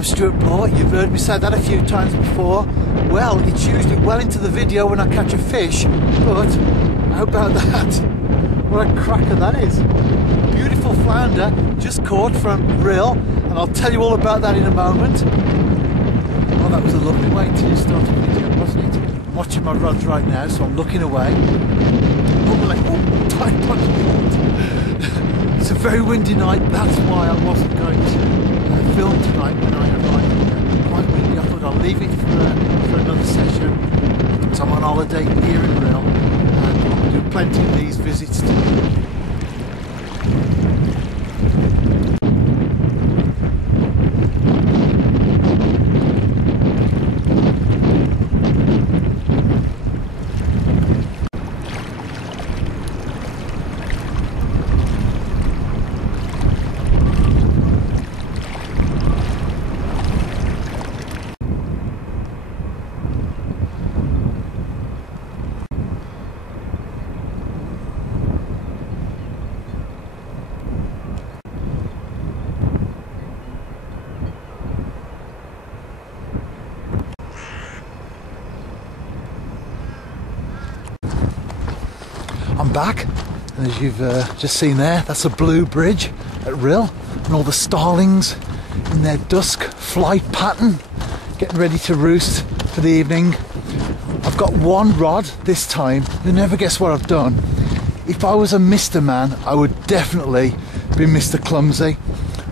I'm Stuart Bloor. You've heard me say that a few times before. Well, it's usually well into the video when I catch a fish, but how about that? What a cracker that is. Beautiful flounder, just caught from Rhyl, and I'll tell you all about that in a moment. Oh, that was a lovely way to start a video, wasn't it? I'm watching my rods right now, so I'm looking away. Oh, tight punch. It's a very windy night, that's why I wasn't going to film tonight when I arrived. Quite windy, I thought I'll leave it for another session. So I'm on holiday here in Rhyl, and I'll do plenty of these visits to you. I'm back, and as you've just seen there, that's a blue bridge at Rhyl, and all the starlings in their dusk flight pattern, getting ready to roost for the evening. I've got one rod this time. You'll never guess what I've done. If I was a Mr. Man, I would definitely be Mr. Clumsy.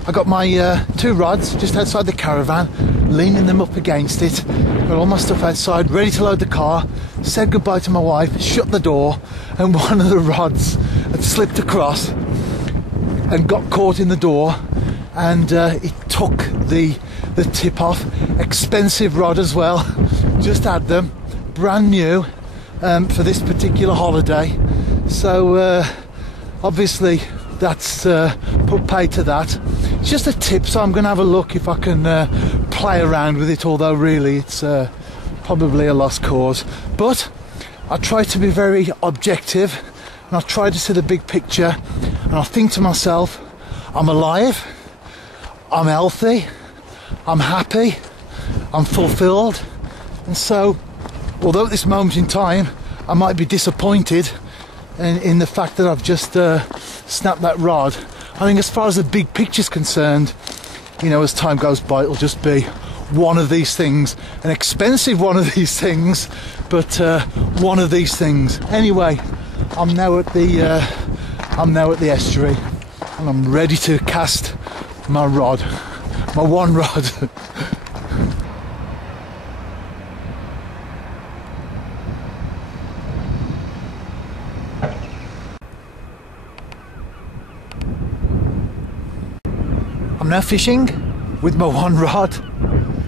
I got my two rods just outside the caravan, leaning them up against it, got all my stuff outside, ready to load the car, said goodbye to my wife, shut the door, and one of the rods had slipped across and got caught in the door, and it took the tip off. Expensive rod as well, just had them, brand new for this particular holiday. So obviously that's put pay to that. It's just a tip, so I'm going to have a look if I can play around with it, although really it's probably a lost cause. But I try to be very objective, and I try to see the big picture, and I think to myself, I'm alive, I'm healthy, I'm happy, I'm fulfilled. And so, although at this moment in time I might be disappointed in the fact that I've just snapped that rod, I think as far as the big picture's concerned, you know, as time goes by, it'll just be one of these things, an expensive one of these things, but one of these things. Anyway, I'm now at the estuary, and I'm ready to cast my rod, my one rod. I'm now fishing with my one rod.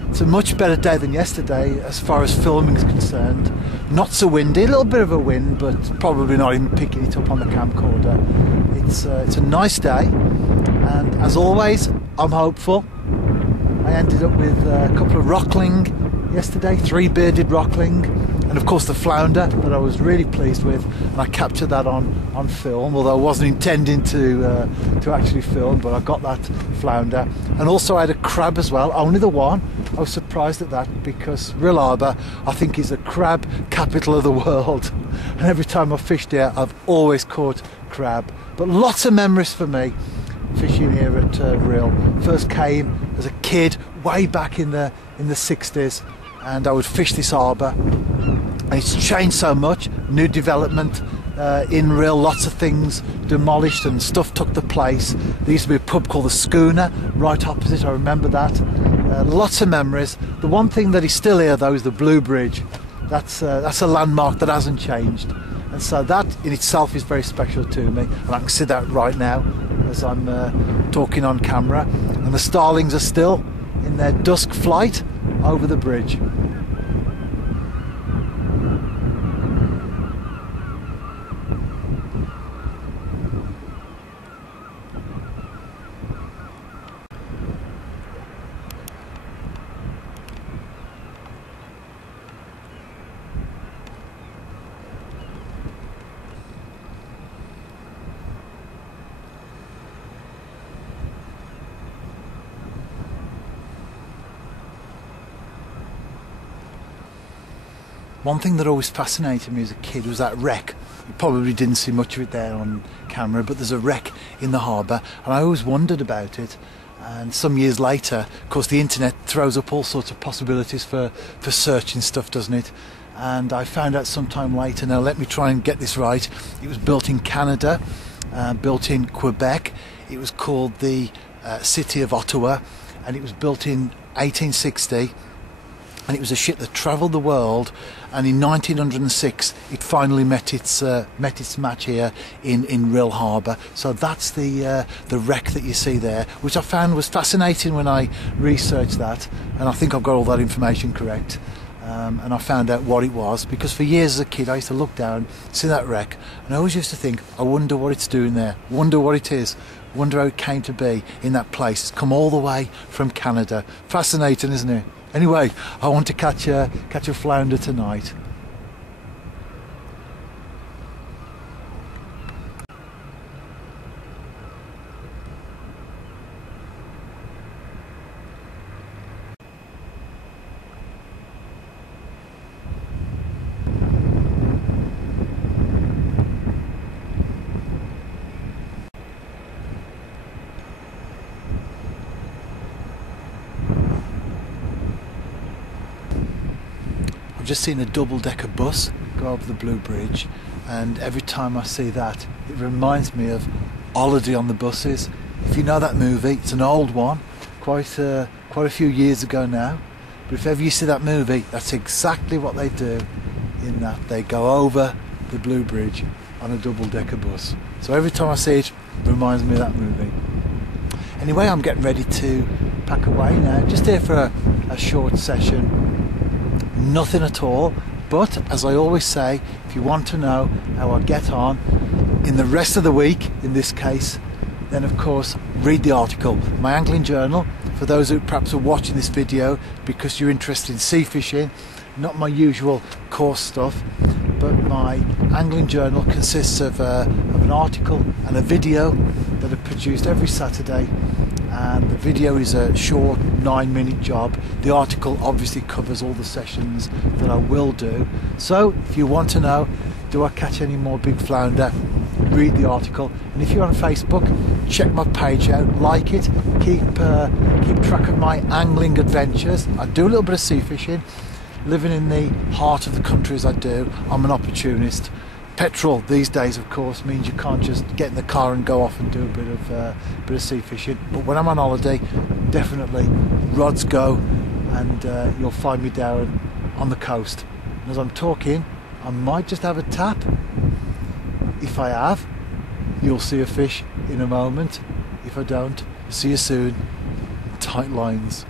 It's a much better day than yesterday as far as filming is concerned. Not so windy, a little bit of a wind, but probably not even picking it up on the camcorder. It's a nice day, and as always, I'm hopeful. I ended up with a couple of rockling yesterday, 3 bearded rockling, and of course the flounder that I was really pleased with, and I captured that on film, although I wasn't intending to actually film, but I got that flounder. And also I had a crab as well, only the one. I was surprised at that, because Rhyl Harbour, I think, is the crab capital of the world, and every time I've fished here I've always caught crab. But lots of memories for me fishing here at Rhyl. First came as a kid way back in the 60s, and I would fish this harbour. And it's changed so much, new development in Rhyl, lots of things demolished and stuff took the place. There used to be a pub called the Schooner right opposite, I remember that. Lots of memories. The one thing that is still here though is the Blue Bridge. That's a landmark that hasn't changed. And so that in itself is very special to me. And I can see that right now as I'm talking on camera. And the starlings are still in their dusk flight over the bridge. One thing that always fascinated me as a kid was that wreck. You probably didn't see much of it there on camera, but there's a wreck in the harbour, and I always wondered about it. And some years later, of course, the internet throws up all sorts of possibilities for searching stuff, doesn't it? And I found out sometime later, now let me try and get this right, it was built in Canada, built in Quebec. It was called the City of Ottawa, and it was built in 1860. And it was a ship that travelled the world, and in 1906 it finally met its match here in Rhyl harbour. So that's the wreck that you see there, which I found was fascinating when I researched that, and I think I've got all that information correct. And I found out what it was, because for years as a kid I used to look down, see that wreck, and I always used to think, I wonder what it's doing there, wonder what it is, wonder how it came to be in that place. It's come all the way from Canada. Fascinating, isn't it? Anyway, I want to catch a flounder tonight. I've just seen a double-decker bus go over the Blue Bridge, and every time I see that it reminds me of Holiday on the Buses. If you know that movie, it's an old one, quite a few years ago now, but if ever you see that movie, that's exactly what they do in that. They go over the Blue Bridge on a double-decker bus. So every time I see it, it reminds me of that movie. Anyway, I'm getting ready to pack away now, just here for a short session. Nothing at all, but as I always say, if you want to know how I get on in the rest of the week, in this case, then of course read the article, my angling journal. For those who perhaps are watching this video because you're interested in sea fishing, not my usual course stuff, but my angling journal consists of an article and a video that are produced every Saturday. And the video is a short 9-minute job. The article obviously covers all the sessions that I will do. So if you want to know, do I catch any more big flounder, read the article. And if you're on Facebook, check my page out, like it, keep track of my angling adventures. I do a little bit of sea fishing. Living in the heart of the country as I do, I'm an opportunist. Petrol these days, of course, means you can't just get in the car and go off and do a bit of sea fishing. But when I'm on holiday, definitely rods go, and you'll find me down on the coast. And as I'm talking, I might just have a tap. If I have, you'll see a fish in a moment. If I don't, see you soon. Tight lines.